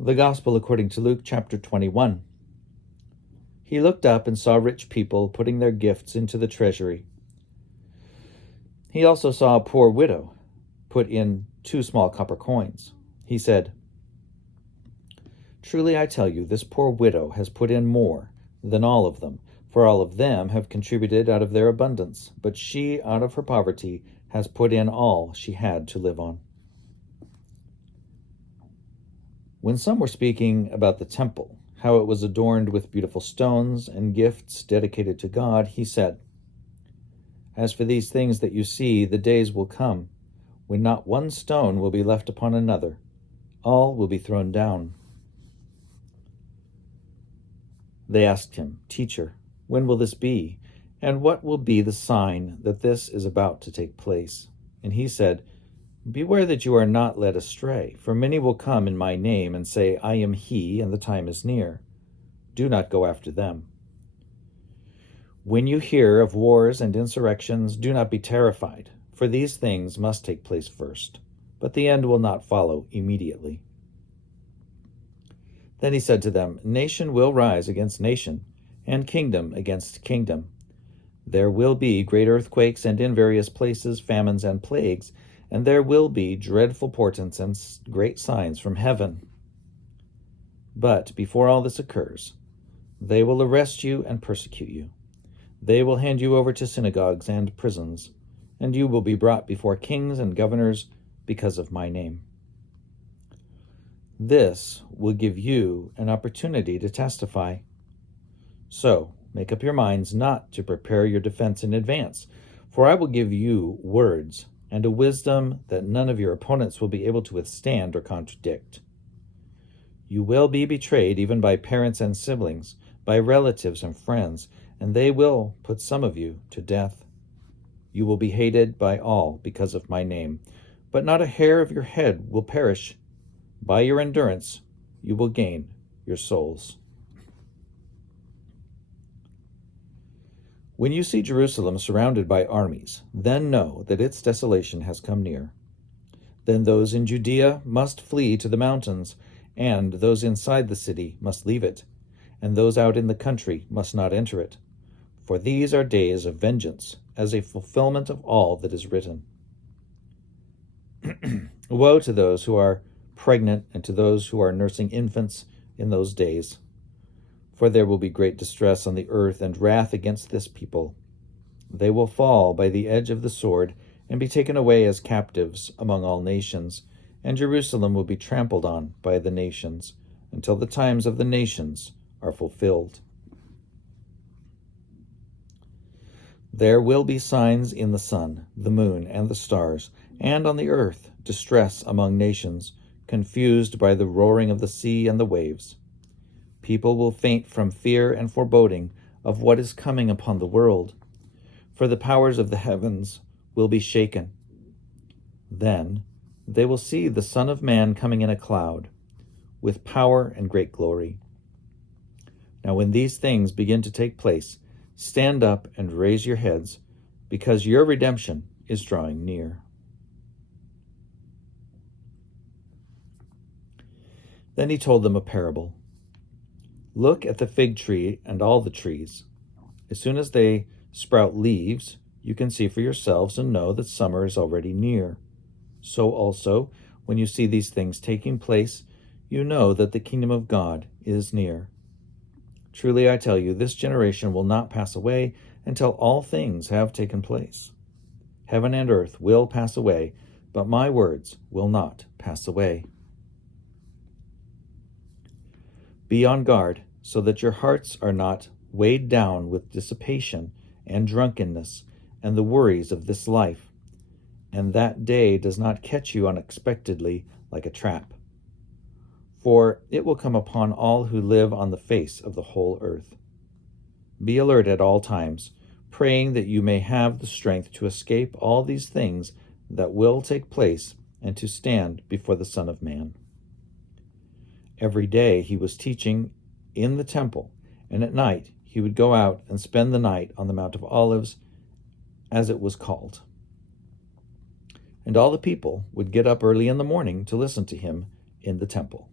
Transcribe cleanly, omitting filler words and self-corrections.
The Gospel according to Luke chapter 21. He looked up and saw rich people putting their gifts into the treasury. He also saw a poor widow put in 2 small copper coins. He said, "Truly I tell you, this poor widow has put in more than all of them, for all of them have contributed out of their abundance, but she, out of her poverty, has put in all she had to live on." When some were speaking about the temple, how it was adorned with beautiful stones and gifts dedicated to God, he said, "As for these things that you see, the days will come when not one stone will be left upon another. All will be thrown down." They asked him, "Teacher, when will this be? And what will be the sign that this is about to take place?" And he said, "Beware that you are not led astray, for many will come in my name and say, 'I am he,' and the time is near. Do not go after them. When you hear of wars and insurrections, do not be terrified, for these things must take place first, but the end will not follow immediately." Then he said to them, "Nation will rise against nation, and kingdom against kingdom. There will be great earthquakes, and in various places famines and plagues, and there will be dreadful portents and great signs from heaven. But before all this occurs, they will arrest you and persecute you. They will hand you over to synagogues and prisons, and you will be brought before kings and governors because of my name. This will give you an opportunity to testify. So make up your minds not to prepare your defense in advance, for I will give you words and a wisdom that none of your opponents will be able to withstand or contradict. You will be betrayed even by parents and siblings, by relatives and friends, and they will put some of you to death. You will be hated by all because of my name, but not a hair of your head will perish. By your endurance, you will gain your souls." When you see Jerusalem surrounded by armies, then know that its desolation has come near. Then those in Judea must flee to the mountains, and those inside the city must leave it, and those out in the country must not enter it. For these are days of vengeance, as a fulfillment of all that is written. Woe to those who are pregnant and to those who are nursing infants in those days. For there will be great distress on the earth and wrath against this people. They will fall by the edge of the sword and be taken away as captives among all nations, and Jerusalem will be trampled on by the nations until the times of the nations are fulfilled. There will be signs in the sun, the moon, and the stars, and on the earth distress among nations, confused by the roaring of the sea and the waves. People will faint from fear and foreboding of what is coming upon the world, for the powers of the heavens will be shaken. Then they will see the Son of Man coming in a cloud, with power and great glory. Now when these things begin to take place, stand up and raise your heads, because your redemption is drawing near. Then he told them a parable. Look at the fig tree and all the trees. As soon as they sprout leaves, you can see for yourselves and know that summer is already near. So also, when you see these things taking place, you know that the kingdom of God is near. Truly I tell you, this generation will not pass away until all things have taken place. Heaven and earth will pass away, but my words will not pass away. Be on guard, so that your hearts are not weighed down with dissipation and drunkenness and the worries of this life, and that day does not catch you unexpectedly like a trap. For it will come upon all who live on the face of the whole earth. Be alert at all times, praying that you may have the strength to escape all these things that will take place and to stand before the Son of Man. Every day he was teaching in the temple, and at night he would go out and spend the night on the Mount of Olives, as it was called. And all the people would get up early in the morning to listen to him in the temple.